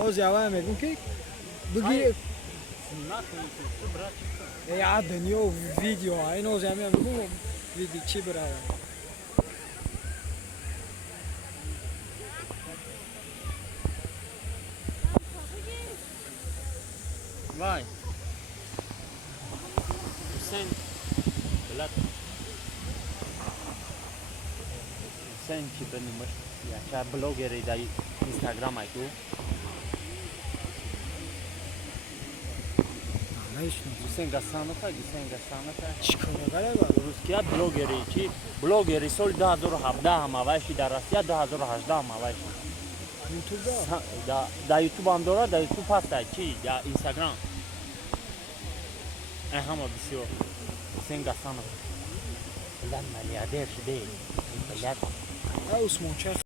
باز یاوه میگم که بگیر یا دنیا ویدیو های نوزی همی میگم ویدیو چی برای Vay. Hüseyin. Belat. Hüseyin ki benim ya çar blogeri da Instagram aytu. Hüseyin Gassanata, Hüseyin Gassanata. چیکار گره Ruskiya blogeri ki blogeri sol 2017 hamavashi da Rusya 2018 hamavashi. یوتیوب Da YouTube andora da YouTube pasta ki da Instagram. Hama bisiyor. Hüseyin Gassanata. Lan milyarder değil. Milyar. ها عثمان چه